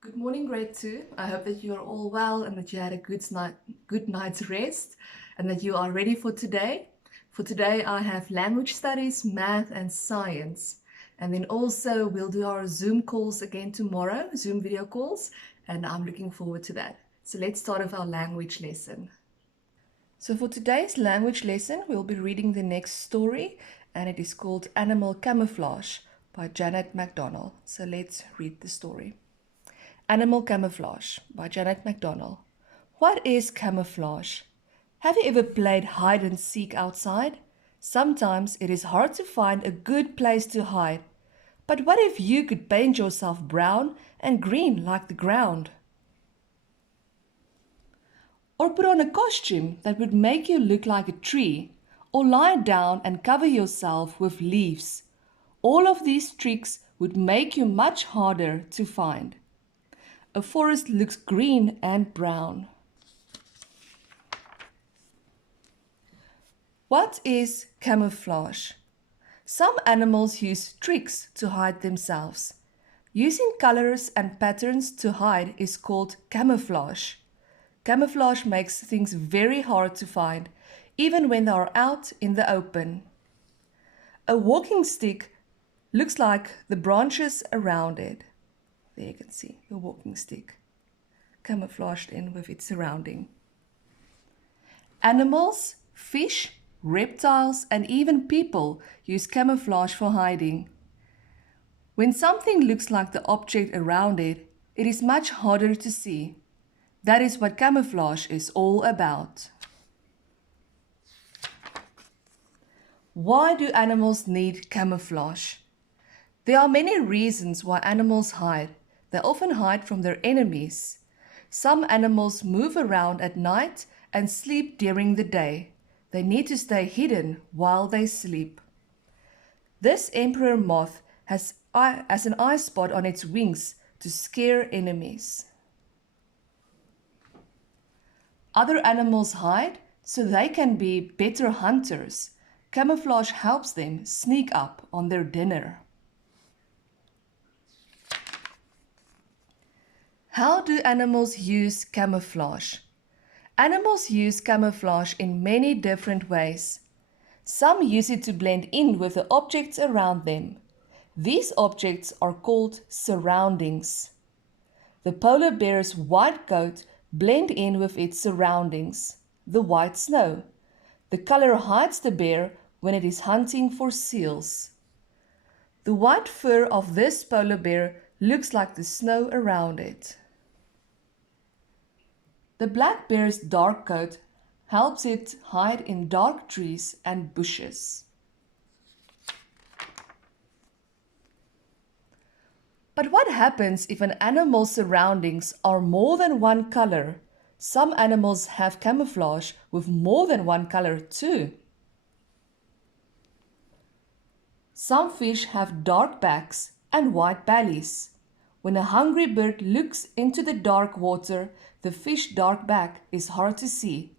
Good morning, grade 2. I hope that you are all well and that you had a good night's rest and that you are ready for today. For today, I have language studies, math, and science. And then also, we'll do our Zoom calls again tomorrow, Zoom video calls, and I'm looking forward to that. So let's start with our language lesson. So for today's language lesson, we'll be reading the next story, and it is called Animal Camouflage by Janet MacDonald. So let's read the story. Animal Camouflage by Janet MacDonald. What is camouflage? Have you ever played hide and seek outside? Sometimes it is hard to find a good place to hide. But what if you could paint yourself brown and green like the ground? Or put on a costume that would make you look like a tree, or lie down and cover yourself with leaves. All of these tricks would make you much harder to find. A forest looks green and brown. What is camouflage? Some animals use tricks to hide themselves. Using colors and patterns to hide is called camouflage. Camouflage makes things very hard to find, even when they are out in the open. A walking stick looks like the branches around it. There you can see your walking stick, camouflaged in with its surrounding. Animals, fish, reptiles, and even people use camouflage for hiding. When something looks like the object around it, it is much harder to see. That is what camouflage is all about. Why do animals need camouflage? There are many reasons why animals hide. They often hide from their enemies. Some animals move around at night and sleep during the day. They need to stay hidden while they sleep. This emperor moth has an eye spot on its wings to scare enemies. Other animals hide so they can be better hunters. Camouflage helps them sneak up on their dinner. How do animals use camouflage? Animals use camouflage in many different ways. Some use it to blend in with the objects around them. These objects are called surroundings. The polar bear's white coat blends in with its surroundings, the white snow. The color hides the bear when it is hunting for seals. The white fur of this polar bear looks like the snow around it. The black bear's dark coat helps it hide in dark trees and bushes. But what happens if an animal's surroundings are more than one color? Some animals have camouflage with more than one color too. Some fish have dark backs and white bellies. When a hungry bird looks into the dark water, the fish's dark back is hard to see.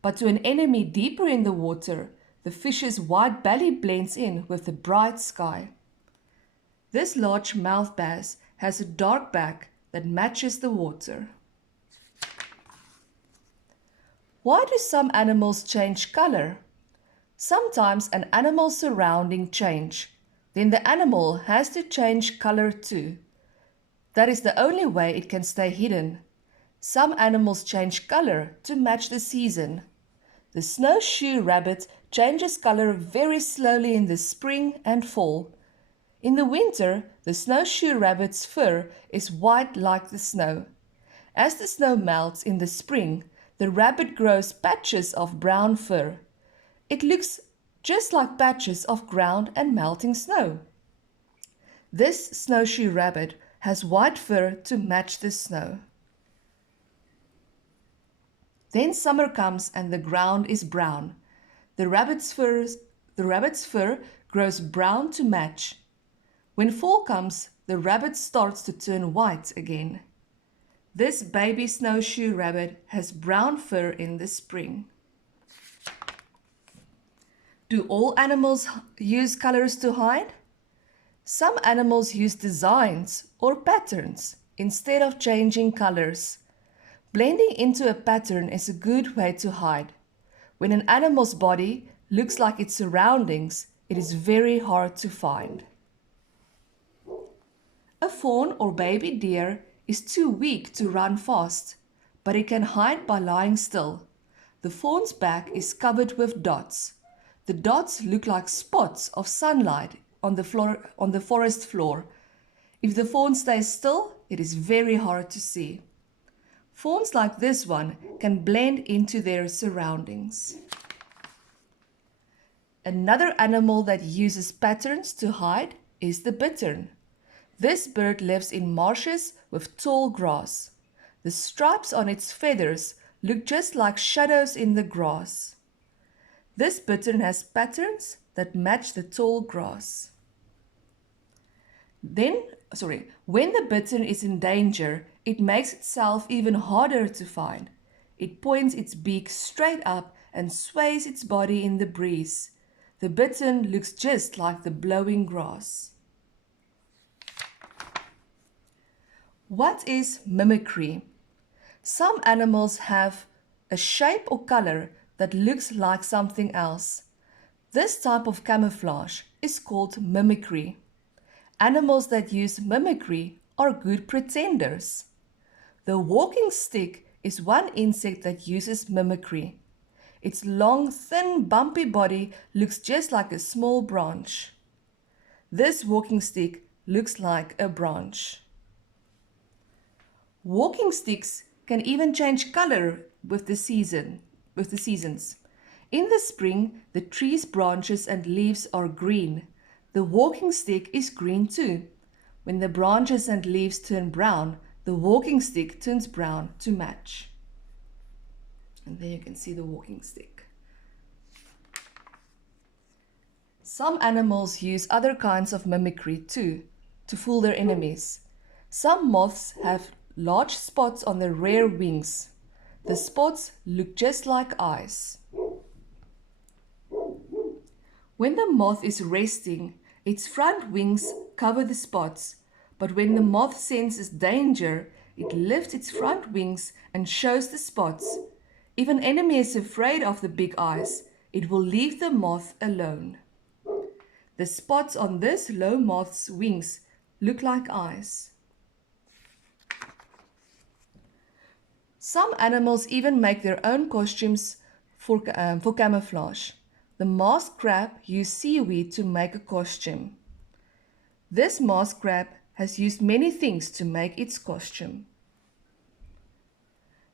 But to an enemy deeper in the water, the fish's white belly blends in with the bright sky. This large-mouthed bass has a dark back that matches the water. Why do some animals change color? Sometimes an animal's surroundings change. Then the animal has to change color too. That is the only way it can stay hidden. Some animals change color to match the season. The snowshoe rabbit changes color very slowly in the spring and fall. In the winter, the snowshoe rabbit's fur is white like the snow. As the snow melts in the spring, the rabbit grows patches of brown fur. It looks just like patches of ground and melting snow. This snowshoe rabbit has white fur to match the snow. Then summer comes and the ground is brown. The rabbit's fur grows brown to match. When fall comes, the rabbit starts to turn white again. This baby snowshoe rabbit has brown fur in the spring. Do all animals use colors to hide? Some animals use designs or patterns. instead of changing colors. Blending into a pattern is a good way to hide. When an animal's body looks like its surroundings, it is very hard to find. A fawn or baby deer is too weak to run fast, but it can hide by lying still. The fawn's back is covered with dots. The dots look like spots of sunlight on the forest floor. If the fawn stays still, it is very hard to see. Fawns like this one can blend into their surroundings. Another animal that uses patterns to hide is the bittern. This bird lives in marshes with tall grass. The stripes on its feathers look just like shadows in the grass. This bittern has patterns that match the tall grass. When the bittern is in danger, it makes itself even harder to find. It points its beak straight up and sways its body in the breeze. The bittern looks just like the blowing grass. What is mimicry? Some animals have a shape or color that looks like something else. This type of camouflage is called mimicry. Animals that use mimicry are good pretenders. The walking stick is one insect that uses mimicry. Its long, thin, bumpy body looks just like a small branch. This walking stick looks like a branch. Walking sticks can even change color with the seasons. In the spring, the tree's branches and leaves are green. The walking stick is green too. When the branches and leaves turn brown, the walking stick turns brown to match. And there you can see the walking stick. Some animals use other kinds of mimicry too, to fool their enemies. Some moths have large spots on their rear wings. The spots look just like eyes. When the moth is resting, its front wings cover the spots, but when the moth senses danger, it lifts its front wings and shows the spots. If an enemy is afraid of the big eyes, it will leave the moth alone. The spots on this low moth's wings look like eyes. Some animals even make their own costumes for camouflage. The masked crab used seaweed to make a costume. This masked crab has used many things to make its costume.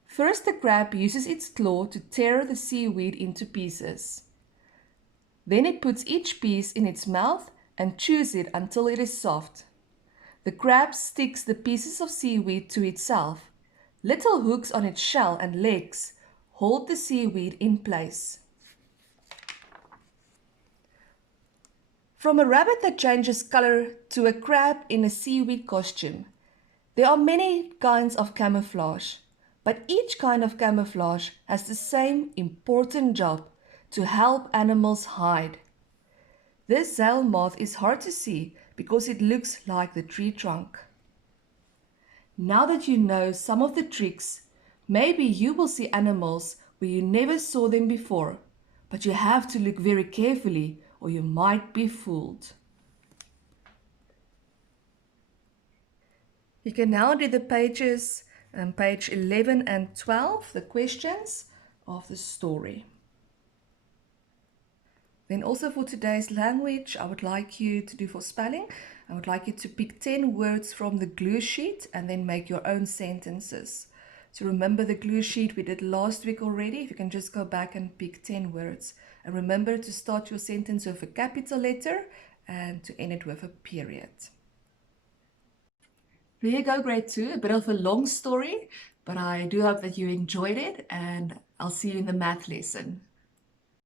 First, the crab uses its claw to tear the seaweed into pieces. Then it puts each piece in its mouth and chews it until it is soft. The crab sticks the pieces of seaweed to itself. Little hooks on its shell and legs hold the seaweed in place. From a rabbit that changes color to a crab in a seaweed costume, there are many kinds of camouflage, but each kind of camouflage has the same important job: to help animals hide. This zeil moth is hard to see because it looks like the tree trunk. Now that you know some of the tricks, maybe you will see animals where you never saw them before, but you have to look very carefully or you might be fooled. You can now do the pages, page 11 and 12, the questions of the story. Then also for today's language, I would like you to do for spelling, I would like you to pick 10 words from the glue sheet and then make your own sentences. So remember the glue sheet we did last week already. If you can just go back and pick 10 words. And remember to start your sentence with a capital letter and to end it with a period. There you go, grade 2. A bit of a long story, but I do hope that you enjoyed it, and I'll see you in the math lesson.